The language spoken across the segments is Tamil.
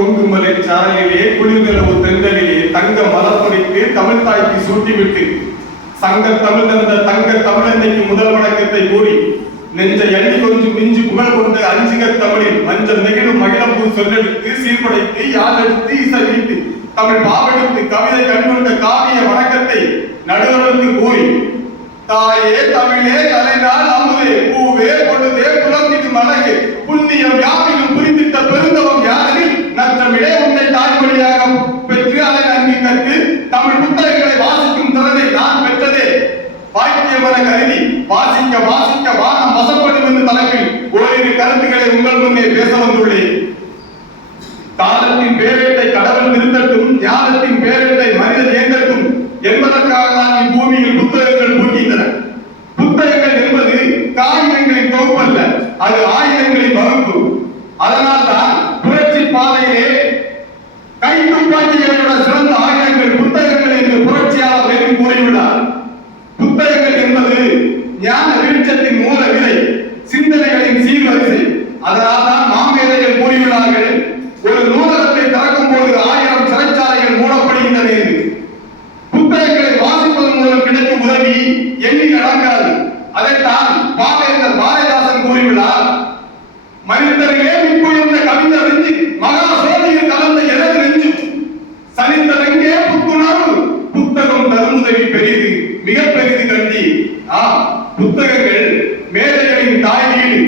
கொங்குமலை சாலையிலே குளிர்நிலவு தென்றலிலே தங்க மலப்பொடித்து தமிழ் தாய்க்கு சூட்டிவிட்டு சங்க தமிழ் தந்த தங்க தமிழன்னைக்கு முதல் வணக்கத்தை கூறி நெஞ்ச எண்ணி கொஞ்சம் மிஞ்சி புகழ் கொண்ட அஞ்சுக தமிழில் மஞ்சள் நெகிழும் மகிழப்பூ சொல்லெடுத்து சீர்படைத்து யாழெடுத்து இசைவிட்டு தமிழ் பாவெடுத்து கவிதை கண்கொண்ட காவிய வணக்கத்தை நடுவருக்கு கூறி தாயே தமிழே தலைநாள் அமுதே பூவே பொழுதே புலந்திடு மலகே புண்ணியம் யாவிலும் புரிந்திட்ட பாக்கியம் என வாசிக்க வாசிக்க வானம் வசப்படும் என்ற தலைப்பில் ஓரிரு கருத்துக்களை உங்கள் முன்னே பேச வந்துள்ளேன். காலத்தின் பேரேட்டை கடவுள் நிறுத்தட்டும் ஞானத்தின் பேரேட்டை மனிதன் ஏங்கட்டும் என்பதற்காக தான் இப்பூமியில் புத்தகங்கள் பூக்கின்றன. புத்தகங்கள் என்பது காகிதங்களின் தொகுப்பல்ல அது ஆயுதங்களின் வகுப்பு. அதனால் தான் புரட்சி பாதையிலே கை துப்பாக்கிகளோட சிறந்த ஆயுதங்கள் புத்தகங்கள் என்று புரட்சியாளர் லெனின் கூறியுள்ளார். புத்தகங்கள் ஞான விருட்சத்தின் மூல விதை சிந்தனைகளின் சீர்வரிசை. அதனால் தான் மாமேதைகள் கூறியுள்ளார்கள் ஒரு நூலகத்தை திறக்கும் போது ஆயிரம் சிறைச்சாலைகள் மூடப்படுகின்றன என்று. புத்தகங்களை வாசிப்பதன் மூலம் கிடைக்கும் உதவி எண்ணி நடக்காது அதைத்தான் பாவேந்தர் பாரதிதாசன் கூறியுள்ளார். மனிதர்களே மிக்குயர்ந்த கவிஞர் நெஞ்சு மகா புத்தகங்கள் மேதைகளின் தாய் வீடு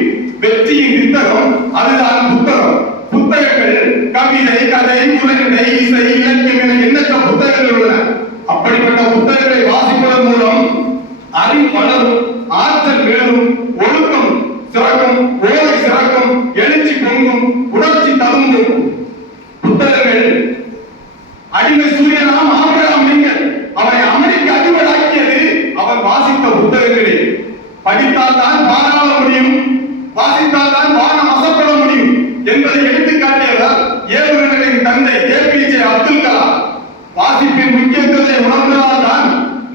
வெற்றியின் புத்தகம் அதுதான் புத்தகம். புத்தகங்கள் கவிதை கதை உரைநடை இசை இலக்கியம் என எண்ணற்ற புத்தகங்கள் உள்ளன. அப்படிப்பட்ட புத்தகங்களை வாசிப்பதன் மூலம் அறிவு வளரும் ஆற்றல் என்பதை எடுத்துக்காட்டியவர் ஏவுகணைகளின் தந்தை ஏபிஜே அப்துல் கலாம். வாசிப்பின் முக்கியத்துவத்தை உணர்ந்ததால் தான்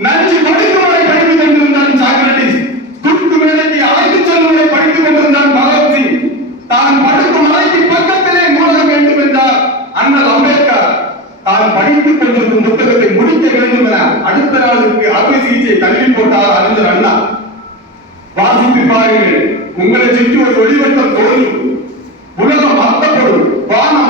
நஞ்சு படிக்கும் வரை படித்து கொண்டிருந்தான் சாக்ரட்டிஸ். துருக்கு வேலைக்கு அழைத்து செல்லும் வரை படித்துக் கொண்டிருந்தான் பகத்சிங் தான் படுக்கும் அறைக்கு பக்கத்திலே நூலகம் வேண்டும் என்றார் அண்ணல் அம்பேத்கர். தான் படித்துக் கொண்டிருக்கும் புத்தகத்தை முடிக்க வேண்டும் என அடுத்த நாளுக்கு அறுவை சிகிச்சை தள்ளி போட்டார் அறிஞர் அண்ணா. வாசித்து பாருங்கள் உங்களை சுற்றி ஒரு ஒளிவட்டம் தோல்வி உலகம் அத்தப்படும் வானம்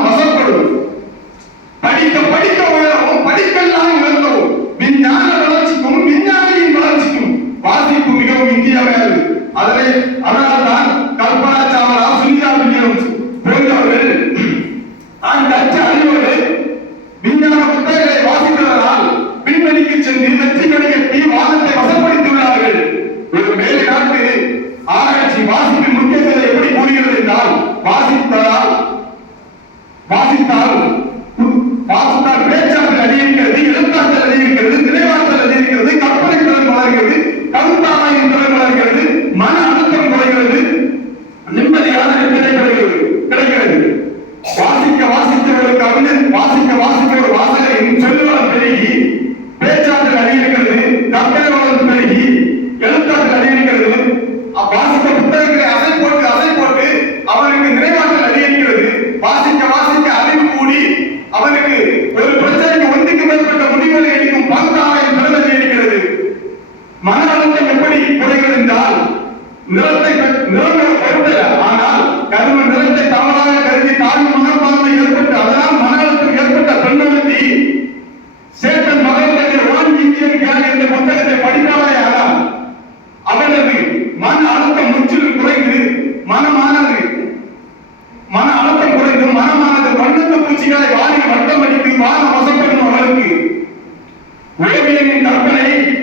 দিন দরকার নেই